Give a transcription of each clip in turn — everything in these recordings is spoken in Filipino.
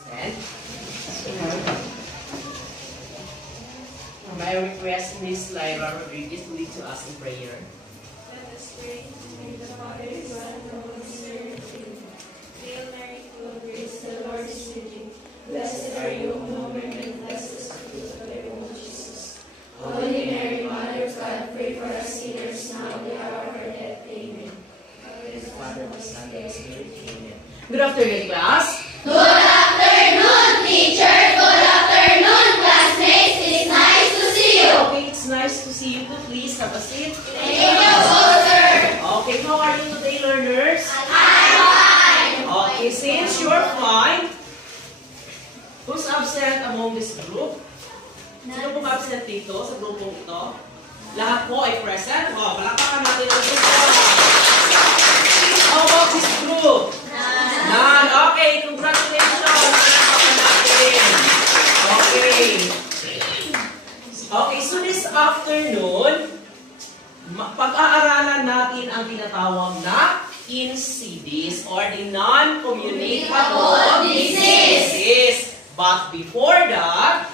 I request Miss Lyra Rodriguez to lead to us in prayer. Let us pray. In the Father, Son, and the Holy Spirit. Hail Mary, full of grace, the Lord is with you. Blessed are you among women, and blessed is the fruit of your womb, Jesus. Holy Mary, Mother of God, pray for us sinners now and the hour of our death. Amen. The Father, the Son, and the Spirit. Amen. Good afternoon, class. Good afternoon, teacher. Good afternoon, classmates. It's nice to see you. Okay, it's nice to see you too. Please have a seat. Thank you, sir. Okay, how are you today, learners? I'm fine. Okay, since you're fine, who's absent among this group? Sino pong absent dito sa grupong ito? Lahat po ay present. Wow, palakpakan natin ang grupo. How about this group? None. Okay, congratulations. Palakpakan natin. Okay. Okay, so this afternoon, pag-aaralan natin ang tinatawag na NCDs or the non-communicable disease. But before that,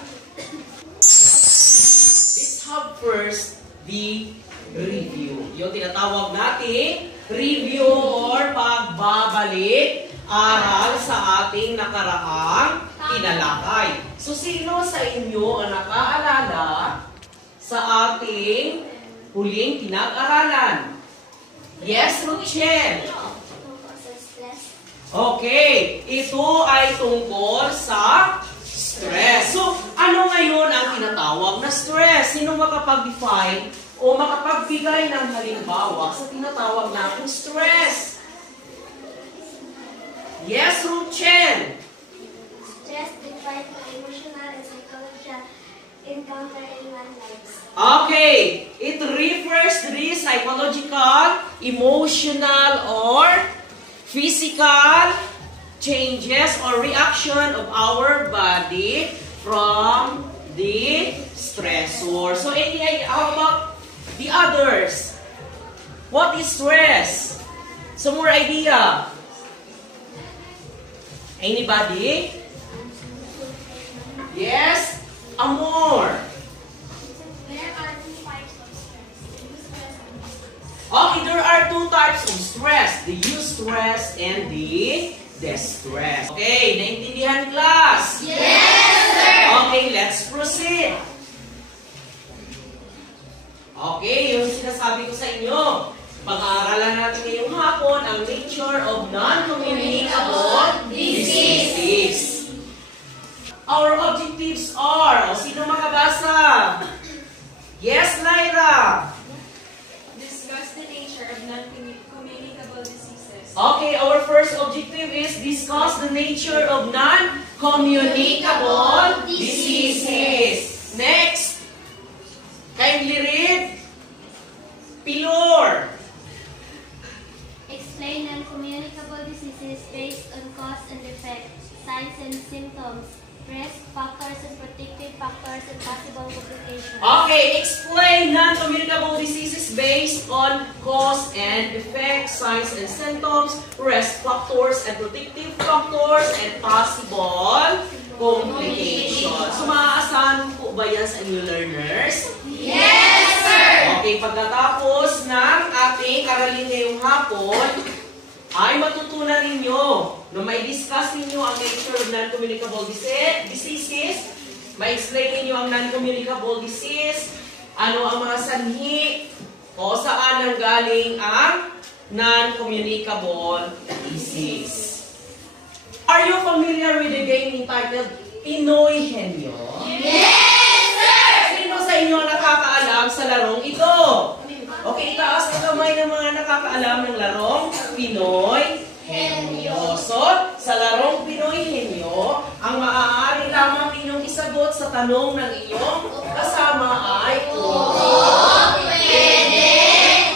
let's have first the review. Yung tinatawag natin review or pagbabalik aral sa ating nakaraang tinalakay. So, sino sa inyo ang nakaalala sa ating huling pinag-aralan? Yes, Ruchen. Okay, ito ay tungkol sa stress. So, ano ngayon ang tinatawag na stress? Sino makapag-define o makapagbigay ng halimbawa sa tinatawag nating stress? Yes, Ruchen. Stress defines the emotional and psychological encounter in one's lives. Okay, it refers to the psychological, emotional, or physical changes or reaction of our body from the stressor. So, how about the others? What is stress? Some more idea? Anybody? Yes? Amor. There are two types of stress. Okay, there are two types of stress. The eustress and the distress. Okay, naintindihan class? Yes, sir. Okay, let's proceed. Okay, yung sinasabi ko sa inyo. Pag-aaralan natin ngayong hapon ang nature of non-communicable diseases. Our objectives are, sino makabasa? Yes, Lyra. Discuss the nature of non-communicable diseases. Okay, our first objective is discuss the nature of non-communicable diseases. Next, kindly read Pilor. Explain non-communicable diseases based on cause and effect, signs and symptoms, risk factors and protective factors, and possible complications. Okay, explain non-communicable diseases based on cause and effect, signs and symptoms, risk factors and protective factors, and possible complications. So, maaasahan po ba yan sa inyo learners? Yes, sir! Okay, pagkatapos ng ating aralin ngayong hapon, ay matutunan ninyo na may discuss ninyo ang nature of non-communicable diseases, may explain ninyo ang non-communicable disease, ano ang mga sanhi, o saan nanggaling ang non-communicable disease. Are you familiar with the game entitled Pinoy Henyo? Yes, sir! Sino sa inyo nakakaalam sa larong ito? Okay, itaas ang kamay ng mga nakakaalam ng larong Pinoy Henyo. So, sa larong Pinoy Henyo, ang maaari lamang ninyong isagot sa tanong ng inyong kasama ay Pwede,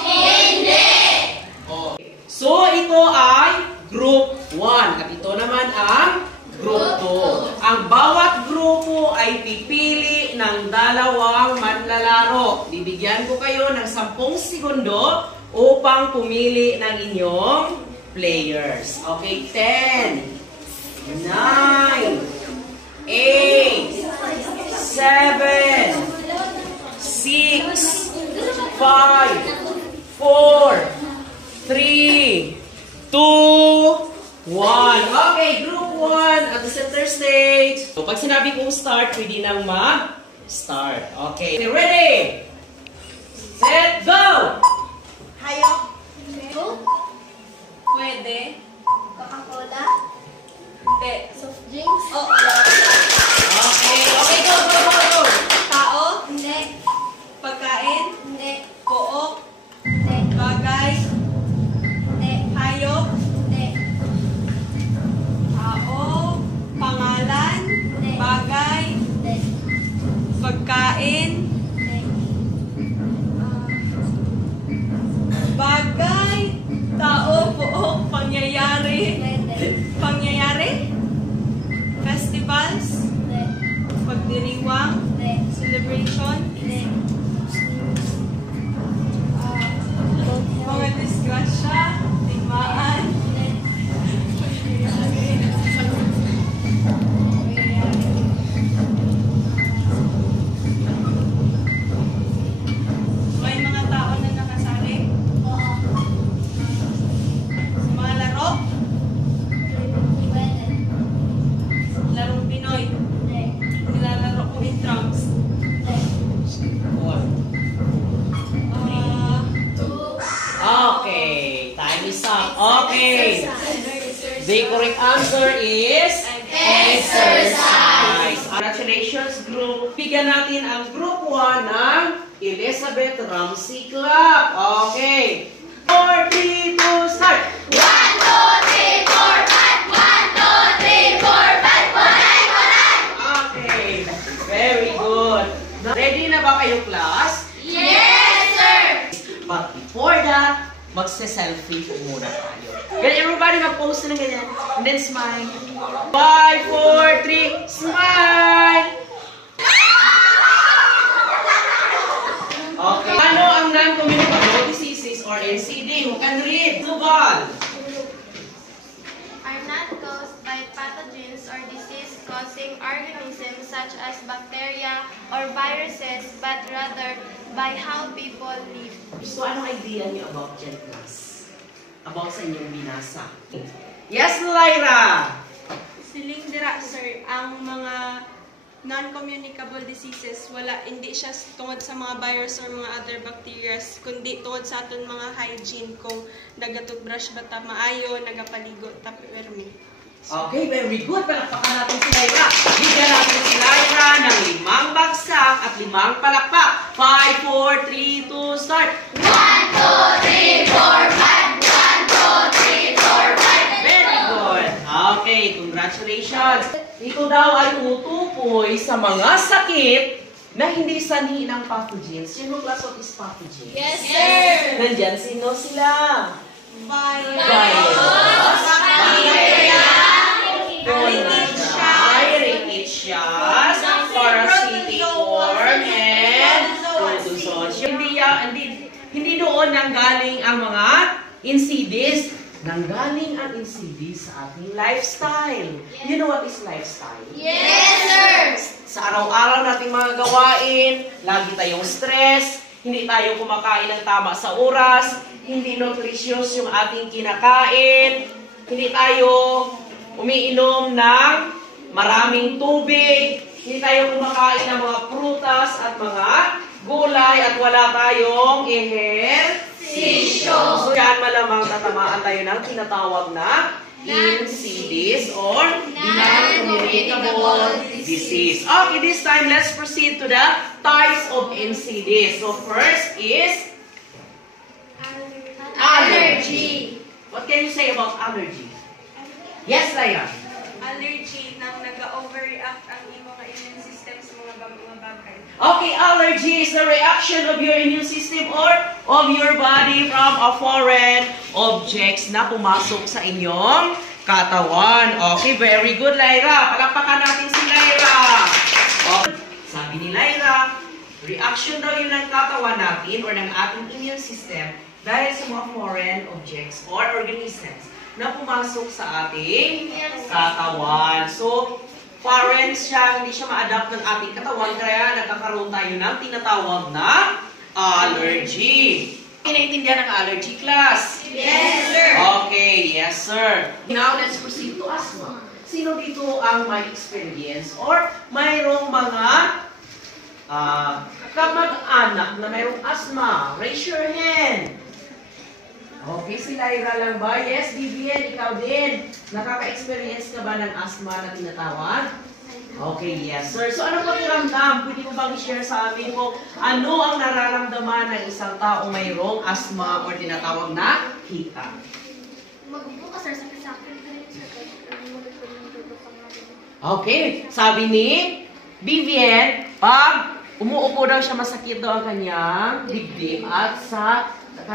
hindi. Okay. So, ito ay Group 1. At ito naman ang Group 2. Ang bawat grupo ay pipili ng dalawang manlalaro. Bibigyan ko kayo ng 10 segundo upang pumili ng inyong players. Okay, 10, 9, center stage. So, pag sinabi kong start, pwede nang mag-start. Okay. Ready? Set, go! Hayop. Coke, Pwede. Coca-Cola, Hindi. soft drinks, Okay. Okay, go, go, go, go! Tao. hindi, Pagkain. hindi, Pook. hindi, Bagay. hindi, Hayop. hindi, Tao. Pangalan. hindi, Bagay. hindi, Pagkain. hindi, Bagay. Tao. Pook. Pangyayari. pwede, Pangyayari. Festivals. hindi, Pagdiriwang. hindi, Celebration. hindi, Mga disgrasya. Tigmaan. hindi, May mga tao na nakasali oo, sa mga laro. pwede, Larong Pinoy. hindi, Nilalaro ko in trunks. hindi, two, Okay. Time is up. Okay. The correct answer is exercise. Congratulations, group. Bigyan natin ang group 1 ng Elizabeth Ramsey Club. Okay. 4, 3, 2, start. 1, 2, 3, 4, 5, 1, 2, 3, 4, 5, Okay. Very good. Ready na ba kayo, class? yes, sir! But before that, magse-selfie muna tayo. Can everybody mag-post na ng ganyan? And then smile. 5, 4, 3, smile! Okay. Ano ang non-communicable diseases or NCD? Who can read? Lugal. Are not caused by pathogens or disease-causing organisms such as bacteria or viruses, but rather by how people live. So, anong idea niyo about dyan, class? About sa inyong binasa? Yes, Lyra! Siling dira, sir, ang mga non-communicable diseases, hindi siya tungod sa mga virus or mga other bacteria, kundi tungod sa aton mga hygiene kung nagatoothbrush ba ta maayo, nagapaligo ta permi. Okay, very good. Palakpakan natin si Lyra. Bigyan natin si Lyra ng 5 bagsak at 5 palakpak. 5, 4, 3, 2, start. 1, 2, 3, 4, 5, 1, 2, 3, 4, 5. Very good. Okay, congratulations. Ito daw ay tutukoy sa mga sakit na hindi sanhi ng pathogens. Sino class what is pathogen? Yes, sir! Nandyan, sino sila? Virus, Bacteria, Rickettsia, parasitic worm, and protozoan. Hindi doon nanggaling ang mga NCDs. Nanggaling ang NCDs sa ating lifestyle. You know what is lifestyle? Yes, sir! Sa araw-araw nating mga gawain, lagi tayong stress, hindi tayo kumakain ng tama sa oras, hindi nutritious yung ating kinakain, hindi tayo umiinom ng maraming tubig, hindi tayo kumakain ng mga prutas at mga gulay at wala tayong ehersisyo. So yan malamang tatamaan tayo ng tinatawag na NCDs or non-communicable disease. Okay, this time let's proceed to the types of NCDs. So first is allergy. What can you say about allergy? Yes, Lyra. allergy nang naga-overreact ang imong immune system sa mga bagay. Okay, allergy is the reaction of your immune system or of your body from a foreign objects na pumasok sa inyong katawan. Okay, very good, Lyra. Palakpakan natin si Lyra. Okay. Sabi ni Lyra, reaction daw yun ng katawan natin or ng ating immune system dahil sa mga foreign objects or organisms na pumasok sa ating katawan. So, foreign siya, hindi siya ma-adapt ng ating katawan, kaya nagkakaroon tayo ng tinatawag na allergy. Inaintindihan ng allergy, class? Yes, sir! Okay, yes, sir. Now, let's proceed to asthma. Sino dito ang may experience or mayroong mga kamag-anak na mayroong asthma? Raise your hand. Okay, si Lyra lang ba? Yes, Vivian, ikaw din. Nakaka-experience ka ba ng asthma na tinatawag? Okay, yes, sir. So, ano pakiramdam? Pwede mo bang i-share sa amin kung ano ang nararamdaman ng isang tao mayroong asthma or tinatawag na hika? Magbubukas, sir, sakit-sakit. Okay, sabi ni Vivian, pag umuupo daw siya, masakit daw ang kanyang dibdib at sa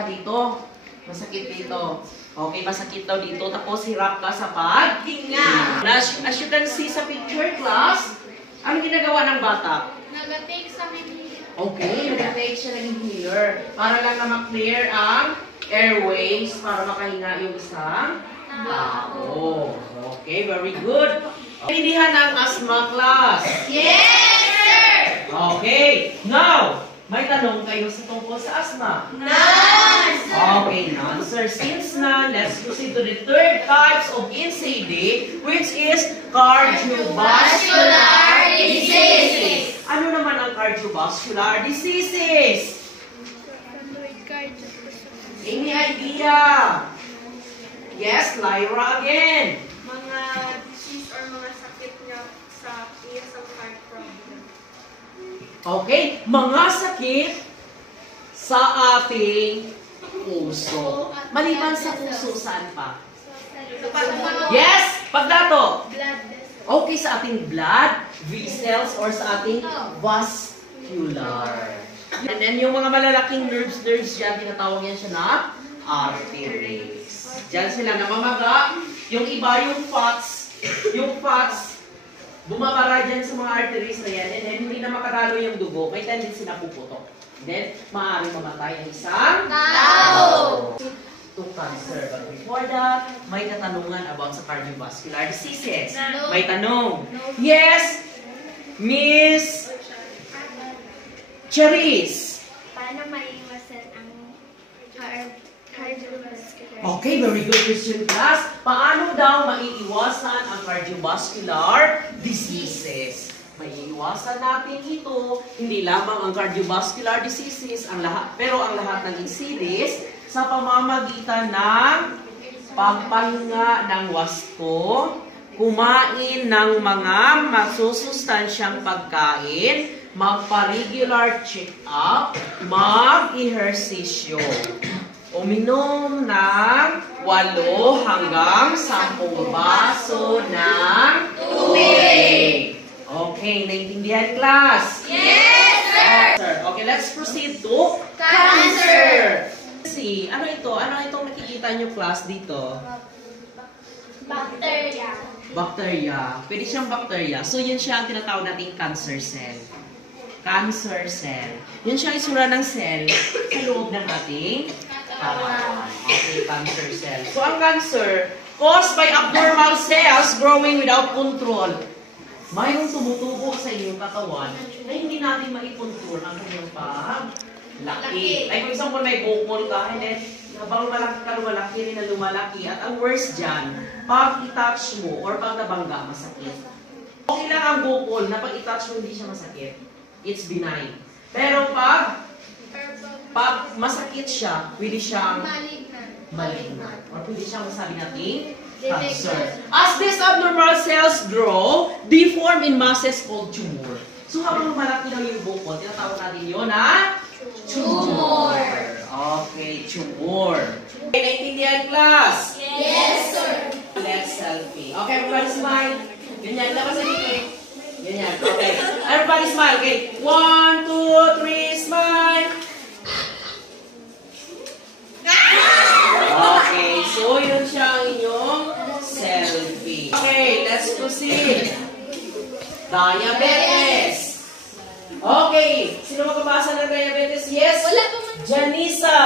dito. Masakit dito. Okay, masakit daw dito. Tapos hirap ka sa paghinga. As you can see sa picture, class, ano ginagawa ng bata? Nag-take sa inhaler. Okay, nag-take siya ng inhaler. Para lang na ma-clear ang airways para makahinga yung isang tao. Okay, very good. Naintindihan ang asthma, class? Yes, sir! Okay, now, may tanong kayo sa tungkol sa asthma? None, sir! Okay, none, sir. Since none, let's proceed to the third types of NCD, which is cardiovascular diseases. Ano naman ang cardiovascular diseases? Any idea? Yes, Lyra again. Mga disease or mga sakit niya sa sa heart problem. Okay, mga sakit sa ating puso. Maliban sa puso, saan pa? Yes, pagdato. Blood vessel. Okay, sa ating blood vessels or sa ating vascular. And then yung mga malalaking nerves dyan, tinatawag yan siya na arteries. Diyan sila namamaga. Yung iba, yung fats, bumabara dyan sa mga arteries na yan, and then hindi na makadalo yung dugo, may tendency na puputok. Then, maaaring mamatay ang isang tao to cancer. But before that, may katanungan about sa cardiovascular diseases. No. May tanong. Yes, Miss Cherise. Paano maiwasan ang cardiovascular? Okay, very good question, class. Paano daw maiiwasan ang cardiovascular diseases? Maiiwasan natin ito, hindi lamang ang cardiovascular diseases, pero ang lahat ng diseases sa pamamagitan ng pagpahinga ng wasto, kumain ng mga masusustansyang pagkain, magpa-regular check-up, mag-ehersisyo. Uminom ng 8 hanggang 10 baso ng tubig. Okay, naintindihan, class? Yes, sir! Okay, let's proceed to cancer. See, ano ito? Ano itong nakikita nyo, class, dito? Bacteria. Bacteria. Pwede siyang bacteria. So, yun siya ang tinatawag nating cancer cell. Cancer cell. Yun siya ang isura ng cell sa loob ng ating katawan. Okay, cancer cell. So, ang cancer, caused by abnormal cells growing without control. Mayroong tumutubo sa inyong katawan na hindi natin maikontrol ang kanyang paglaki. Like, for example, may bukol ka, and then, habang malaki ka, lumalaki rin na lumalaki. At ang worst dyan, pag i-touch mo or pag nabangga, masakit. Okay lang ang bukol na pag i-touch mo, hindi siya masakit. It's benign. Pero pag masakit siya, pwede siyang malignant. Or pwede siyang masabi natin cancer. As these abnormal cells grow, they form in masses called tumor. So habang lumalaki daw yung bukol, tinatawag natin yun na tumor. Okay, tumor. Okay, naintindihan, class? Yes, sir! Let's selfie. Okay, everybody smile. Ganyan, labas sa dito. Ganyan, okay. Everybody smile, okay? 1, 2, 3, smile. Okay, so yun siya ang inyong selfie. Okay, let's proceed. Diabetes. Okay, sino makabasa ng diabetes? Yes? Wala pa man. Janisa.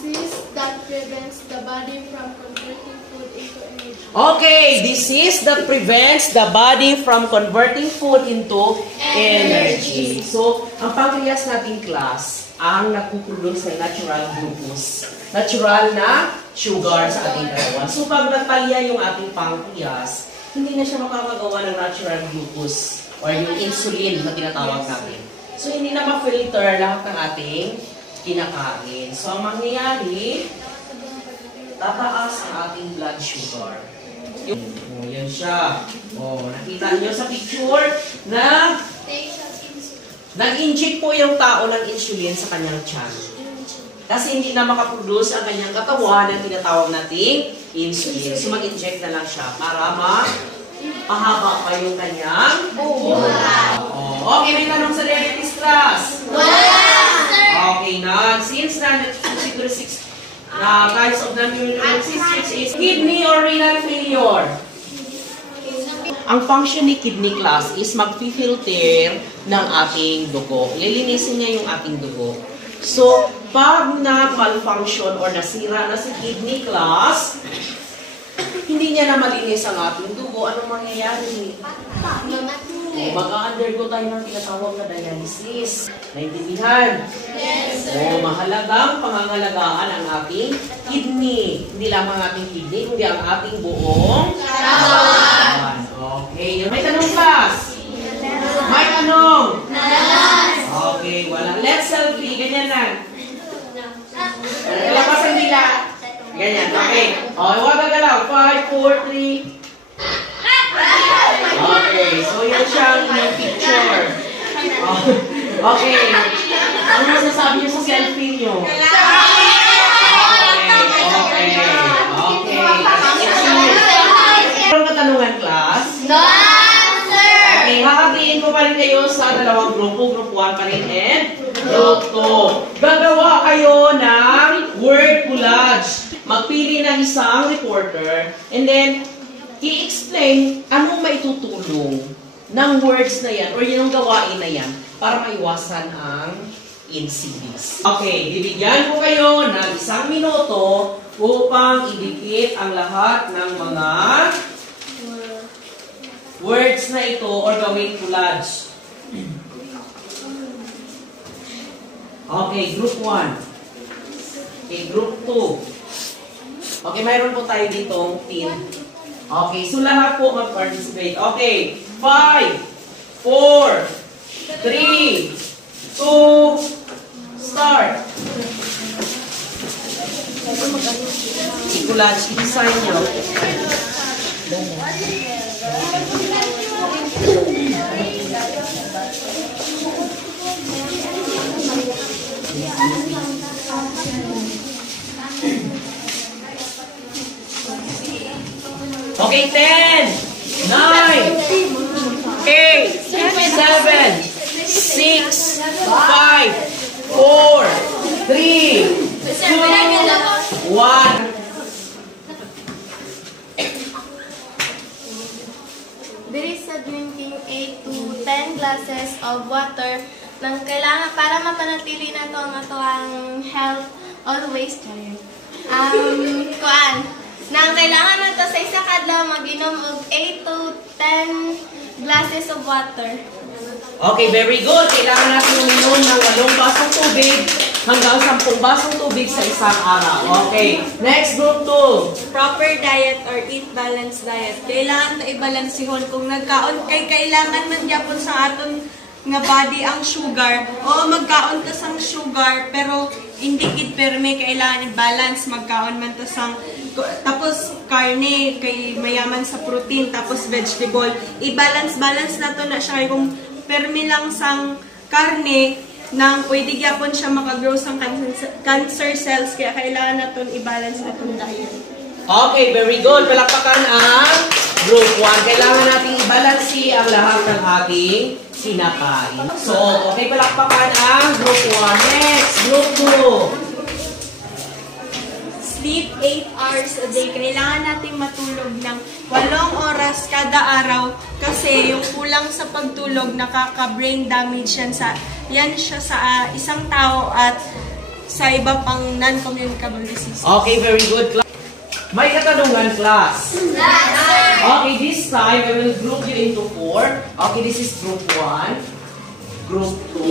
Disease that prevents the body from converting food into energy. Okay, disease that prevents the body from converting food into energy. So, ang pancreas nating class, ang nagpuproduce ng natural glucose. Natural na sugar sa ating katawan. So, pag nagpalya yung ating pancreas, hindi na siya makakagawa ng natural glucose or yung insulin na tinatawag natin. So, hindi na ma-filter lahat ng ating kinakain. So, ang mangyayari, tataas ang ating blood sugar. Oh, yan siya. Oh, nakita niyo sa picture na nag-inject po yung tao ng insulin sa kanyang tiyan. Kasi hindi na makaproduce ang kanyang katawan ng tinatawag nating insulin. So, mag-inject na lang siya para pahaba pa yung kanyang buhay. Oh, okay, may tanong sa diabetes class? Okay na. Since na siguro 6 types of non-communicable disease is kidney or renal failure. Ang function ni kidney class is mag-filter ng ating dugo. Lilinisin niya yung ating dugo. So, pag na-malfunction or nasira na si kidney class, hindi niya na malinis ang ating dugo, anong mangyayari? Mag-undergo tayo ng tinatawag na dialysis. Naintindihan? Yes, sir. Mahalagang pangangalagaan ang ating kidney. Hindi lamang ating kidney, kundi ang ating buong katawan. Okay. May tanong, class? May tanong? Okay, walang. Let's selfie. Ganyan lang. Lapas ang dila. Ganyan. Okay. Okay, huwag gagalaw. 5, 4, 3. Okay, so yun siyang picture. Okay. Ano masasabi niyo sa selfie niyo? Okay. Meron katanungan, class? No, sir! Okay, hakatiin ko pa rin kayo sa dalawang grupo. Group 1 pa rin and Group 2. Gagawa kayo ng word collage. Magpili ng isang reporter and then i-explain anong maitutulong ng words na yan or yung gawain na yan para maiwasan ang incidents. Okay, bibigyan ko kayo ng 1 minuto upang idikit ang lahat ng mga words na ito or gawing collage. Okay, group 1. Okay, group 2. Okay, mayroon po tayo ditong pin. Okay, so lahat po mag-participate. Okay, 5, 4, 3, 2, start. I-collage, i-design nyo. Okay, 10, 9, 8, 7, 6, 5, 4, 3, 2, 1. There is a drinking 8 to 10 glasses of water nang kailangan para mapanatili na to ang atoang health always tayo. Nang kailangan na to sa isa kadlaw mag-inom og 8 to 10 glasses of water. Okay, very good. Kailangan natin uminom ng 8 basong tubig hanggang 10 basong tubig sa isang araw. Okay. Next, group 2. Proper diet or eat balanced diet. Kailangan na i-balansihon kung nagkaon kay kailangan man gyapon sa aton nga body ang sugar o magkaon ta sang sugar pero hindi gid perme kailangan i-balance magkaon man ta sang tapos karne kay mayaman sa protein tapos vegetable i-balance na to na siya kung perme lang sang karne nang pwede gyapon siya makagrow sang cancer cells kaya kailangan naton i-balance natong diet. Okay, very good. Palakpakan ang group 1. Kailangan nating i-balansi ang lahat ng ating sinakain. So, okay, palakpakan ang group 1. Next, group 2. Sleep 8 hours a day. Kailangan nating matulog ng 8 oras kada araw kasi yung kulang sa pagtulog nakaka-brain damage yan siya sa isang tao at sa iba pang non-communicable disease. Okay, very good. May katanungan, class. Okay, this time I will group you into 4. Okay, this is group 1, group 2,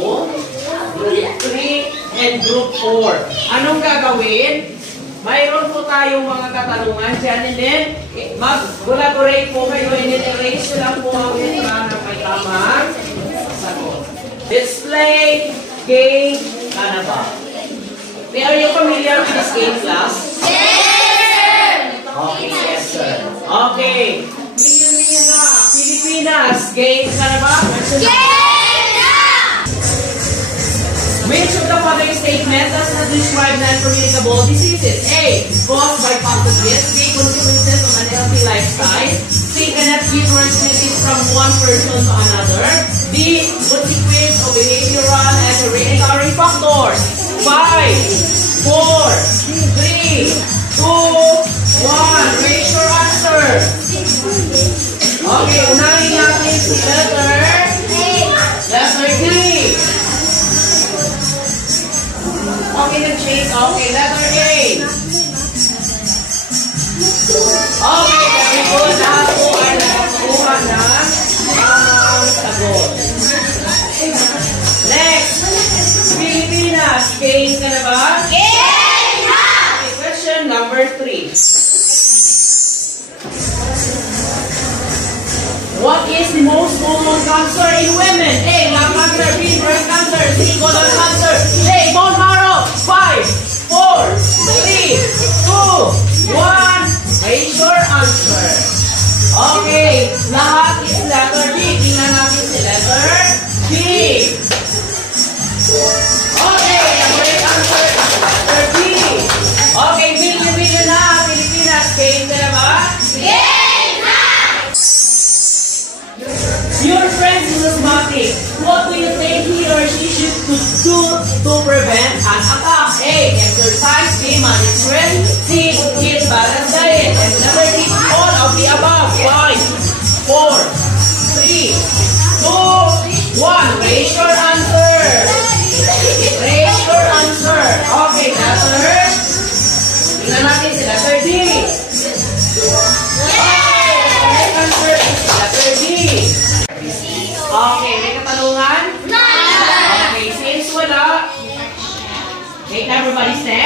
group 3, and group 4. Anong gagawin? mayroon po tayong mga katanungan dyan, and then mag-collaborate po kayo, and then erase lang po ang letra na may tamang sagot. Display game ka na ba? Are you familiar with this game, class? Yes! Okay, yes, sir. Okay. Pilipinas, game ka na ba? Which of the following statement does not describe non-communicable diseases? A. Caused by pathogens. B. Consequences of unhealthy lifestyle. C. Cannot be transmitted from one person to another. D. Consequence of behavioral and hereditary factors. 5, 4, 3, 2, 1. Raise your answer. Okay, unahin natin si letter D. Okay, nag-change. Okay, letter A. Okay, very good. Lahat po ay nakakuha ng sagot. Next. Pilipinas, game ka na ba? Game na! Okay, question number 3. What is the most common cancer in women? A. Lung cancer. B. Breast cancer. C. Colon cancer. A. Bone marrow. 5, 4, 3, 2, 1. Raise your answer. Okay. Lahat is letter B. Tingnan natin si letter B. Okay. The correct answer is letter B. Okay. Million na. Pilipinas. Game na ba? Game na! Your friend is asthmatic. What do you think he or she should do to prevent an attack? A. Exercise. B. Manage stress. C. Eat balanced diet. And number D. All of the above. 5, 4, 3, 2, 1. Raise your answer. Raise your answer. Okay, letter. Tingnan natin si letter D. Okay, the correct answer is letter D. Okay, may katanungan? Okay, since wala, make everybody stand.